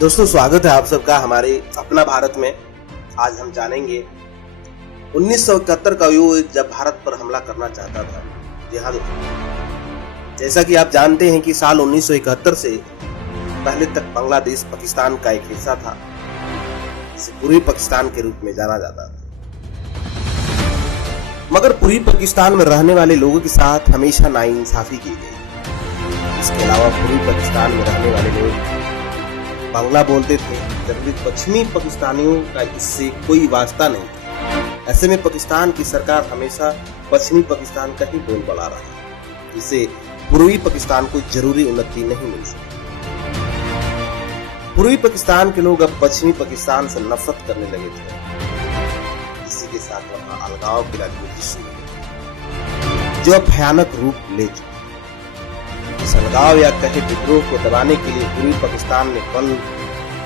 दोस्तों, स्वागत है आप सबका हमारे अपना भारत में। आज हम जानेंगे 1971 का युग जब भारत पर हमला करना चाहता था। जी हाँ दोस्तों, जैसा कि आप जानते हैं कि साल 1971 से पहले तक बांग्लादेश पाकिस्तान का एक हिस्सा था, जिसे पूर्वी पाकिस्तान के रूप में जाना जाता था। मगर पूर्वी पाकिस्तान में रहने वाले लोगों के साथ हमेशा नाइंसाफी की गई। इसके अलावा पूर्वी पाकिस्तान में रहने वाले लोग बांग्ला बोलते थे, जबकि पश्चिमी पाकिस्तानियों का इससे कोई वास्ता नहीं था। ऐसे में पाकिस्तान की सरकार हमेशा पश्चिमी पाकिस्तान का ही बोलबाला रहा, जिससे पूर्वी पाकिस्तान को जरूरी उन्नति नहीं मिल सकी। पूर्वी पाकिस्तान के लोग अब पश्चिमी पाकिस्तान से नफरत करने लगे थे। इसी के साथ वहां अलगाव की राजनीति शुरू हुई, जो अब भयानक रूप ले चुकी। इस अलगाव या कहे विद्रोह को दबाने के लिए पूर्वी पाकिस्तान ने बल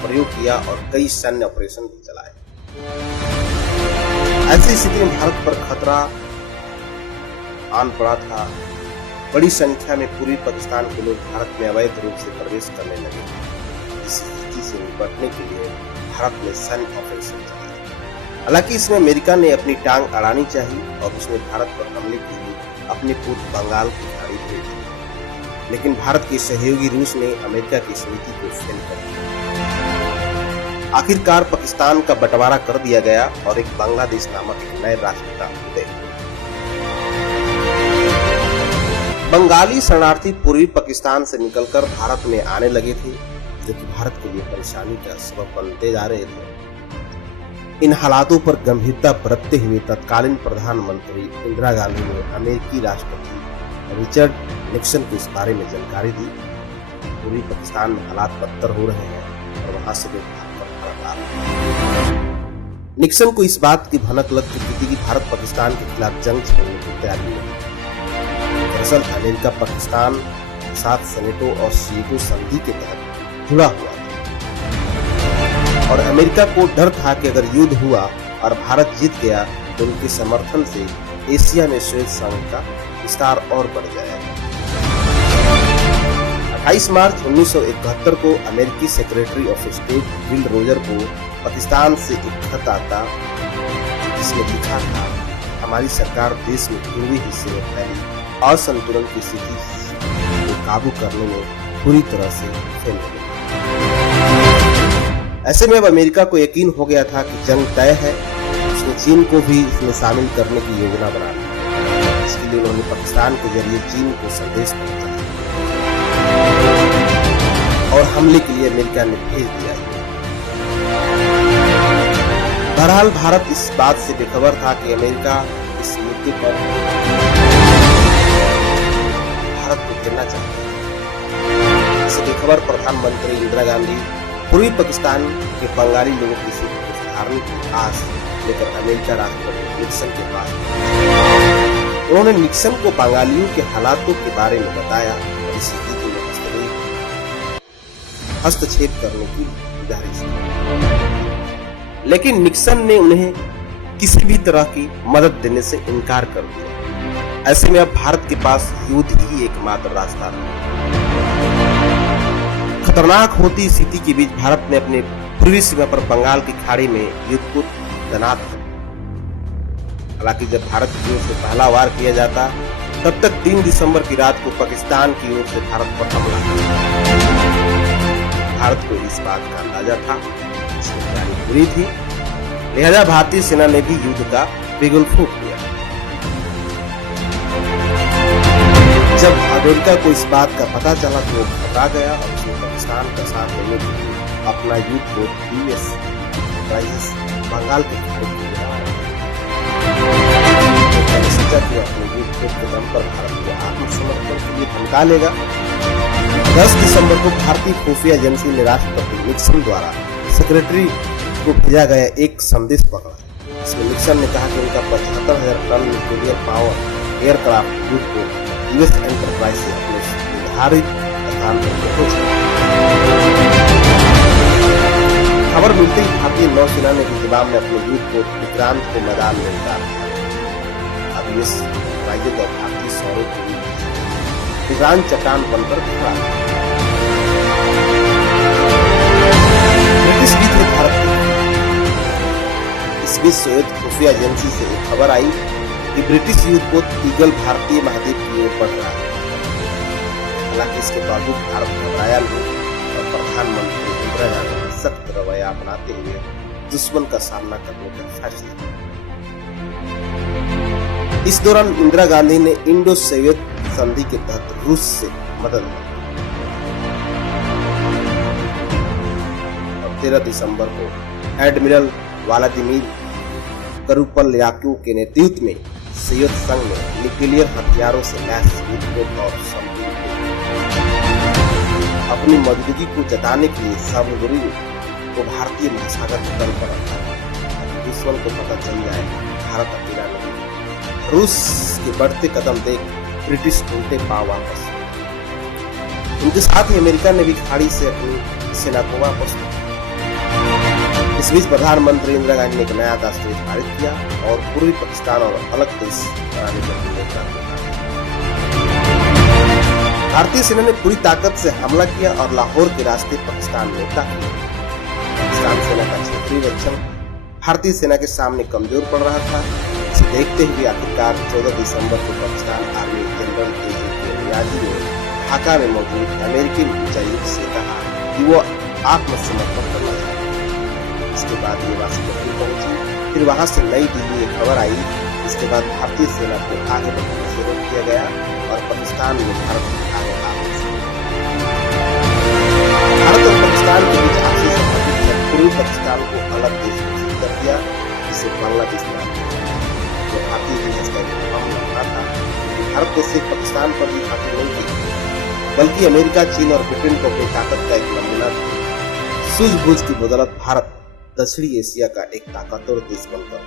प्रयोग किया और कई सैन्य ऑपरेशन भी चलाए। ऐसी स्थिति में भारत पर खतरा आन पड़ा था। बड़ी संख्या में पूर्वी पाकिस्तान के लोग भारत में अवैध रूप से प्रवेश करने लगे। इस स्थिति से निपटने के लिए भारत ने सैन्य ऑपरेशन चलाया। हालांकि इसमें अमेरिका ने अपनी टांग अड़ानी चाहिए और उसने भारत पर हमले के लिए अपने पूर्व बंगाल की खाड़ी भेज दी। लेकिन भारत के सहयोगी रूस ने अमेरिका की इस नीति को फेल कर दिया। आखिरकार पाकिस्तान का बंटवारा कर दिया गया और एक बांग्लादेश नामक एक नए राष्ट्र का उदय हुआ। बंगाली शरणार्थी पूर्वी पाकिस्तान से निकलकर भारत में आने लगे थे, जो कि भारत के लिए परेशानी का सबब बनते जा रहे थे। इन हालातों पर गंभीरता बरतते हुए तत्कालीन प्रधानमंत्री इंदिरा गांधी ने अमेरिकी राष्ट्रपति रिचर्ड निक्सन को इस बारे में जानकारी दी। पूर्वी पाकिस्तान में हालात बदतर हो रहे हैं और वहां से लोग भारत आ रहे हैं। निक्सन को इस बात की भनक लग चुकी थी कि भारत पाकिस्तान के खिलाफ जंग छेड़ने की तैयारी नहीं। दरअसल अमेरिका पाकिस्तान के साथ सेनेटो और शिएटो संधि के तहत जुड़ा हुआ था और अमेरिका को डर था कि अगर युद्ध हुआ और भारत जीत गया तो उनके समर्थन से एशिया में श्वेत संघ का विस्तार और बढ़ जाएगा। 28 मार्च 1971 को अमेरिकी secretary of state will Roger को पाकिस्तान से एक खत आता, जिसमें लिखा था, हमारी सरकार देश में पूर्वी हिस्से में फैली असंतुलन की स्थिति को काबू करने में पूरी तरह से फेल हो गई। ऐसे में अब अमेरिका को यकीन हो गया था कि जंग तय है। उसने चीन को भी इसमें शामिल करने की योजना बना ली। इसके लिए उन्होंने पाकिस्तान के जरिए चीन को संदेश पहुंचाया और हमले के लिए अमेरिका ने भेज दिया। बहरहाल भारत इस बात से बेखबर था कि अमेरिका इस मुद्दे पर भारत को घेरना चाहता है। इससे बेखबर प्रधानमंत्री इंदिरा गांधी पूर्वी पाकिस्तान के बंगाली लोगों की स्थिति को सुधारने की आस लेकर अमेरिका राष्ट्रपति निक्सन के पास गए। उन्होंने निक्सन को बंगालियों के हालातों के बारे में बताया और इस स्थिति में हस्तक्षेप करने की गुजारिश की। लेकिन निक्सन ने उन्हें किसी भी तरह की मदद देने से इनकार कर दिया। ऐसे में अब भारत के पास युद्ध ही एकमात्र रास्ता रहा। खतरनाक होती स्थिति के बीच भारत ने अपने पूर्वी सीमा पर बंगाल की खाड़ी में युद्ध को तैनात किया। हालांकि जब भारत की ओर से पहला वार किया जाता, तब तक 3 दिसंबर की रात को पाकिस्तान की ओर से भारत पर हमला किया। भारत को इस बात का अंदाजा था, इसकी तैयारी पूरी थी, लिहाजा भारतीय सेना ने भी युद्ध का बिगुल फूंक दिया। जब अमेरिका को इस बात का पता चला तो वो घबरा गया और उसने पाकिस्तान का साथ देने के लिए अपना युद्ध को यूएस बंगाल के खाड़ी में सोचा कि अपने युद्ध के दम पर भारत को आत्मसमर्पण के लिए धमका लेगा। 10 दिसंबर को भारतीय खुफिया एजेंसी ने राष्ट्रपति निक्सन द्वारा सेक्रेटरी को भेजा गया एक संदेश पकड़ा। इसमें निक्सन ने कहा कि उनका 75,000 टन न्यूक्लियर पावर एयरक्राफ्ट युद्ध को यूएस एंटरप्राइज से अपने निर्धारित स्थान पर पहुंचा। खबर मिलते ही भारतीय नौसेना ने भी जवाब में अपने युद्ध को विक्रांत को मैदान में उतारा। अब यूएस एंटरप्राइजेज और भारतीय सौरों के बीच विक्रांत चट्टान बनकर खड़ा। से भारत की। इस बीच सोवियत खुफिया एजेंसी से एक खबर आई कि ब्रिटिश युद्धपोत ईगल भारतीय महाद्वीप की ओर बढ़ रहा है। हालांकि इसके बावजूद भारत घबराया नहीं और प्रधानमंत्री इंदिरा गांधी ने सख्त रवैया अपनाते हुए दुश्मन का सामना करने का फैसला किया। इस दौरान इंदिरा गांधी ने इंडो सोवियत संधि के तहत रूस से मदद ली। 13 दिसंबर को एडमिरल व्लादिमीर करुपलयाक्यू के नेतृत्व में सोवियत संघ ने न्यूक्लियर हथियारों से लैस युद्धपोत और अपनी मौजूदगी को जताने के लिए सबमरीन को भारतीय महासागर तल पर रखा। दुश्मन को पता चल जाए भारत अकेला नहीं। रूस के बढ़ते कदम देख ब्रिटिश उल्टे पांव वापस। उनके साथ ही अमेरिका ने भी खाड़ी से अपनी सेना को वापस लिया। इस बीच प्रधानमंत्री इंदिरा गांधी ने एक नया दस्तावेज पारित किया और पूर्वी पाकिस्तान और अलग देश बनाने का निर्णय लिया। भारतीय सेना ने पूरी ताकत से हमला किया और लाहौर के रास्ते पाकिस्तान में दाखिल हुआ। पाकिस्तान सेना का क्षेत्रीय रक्षण भारतीय सेना के सामने कमजोर पड़ रहा था। इसे देखते हुए आखिरकार 14 दिसंबर को पाकिस्तान आर्मी जनरल रियाजी ने ढाका में मौजूद अमेरिकी उच्चायुक्त से कहा कि वो आत्मसमर्पण करना चाहते। इसके बाद ये वाशिंगटन पहुंची। फिर वहां से नई दिल्ली में खबर आई। इसके बाद भारतीय सेना को आगे बढ़ने से रोक दिया गया और पाकिस्तान में भारत के आगे भारत और पाकिस्तान के बीच आपसी सहमति ने पूर्वी पाकिस्तान को अलग देश घोषित कर दिया, जिसे बांग्लादेश नाम दिया। जो भारतीय इतिहास का एक अहम मामला था कि भारत को सिर्फ पाकिस्तान पर भी हावी नहीं थी, बल्कि अमेरिका, चीन और ब्रिटेन को अपनी ताकत का एक नमूना था। सूझबूझ की बदौलत भारत दक्षिणी एशिया का एक ताकतवर देश बनकर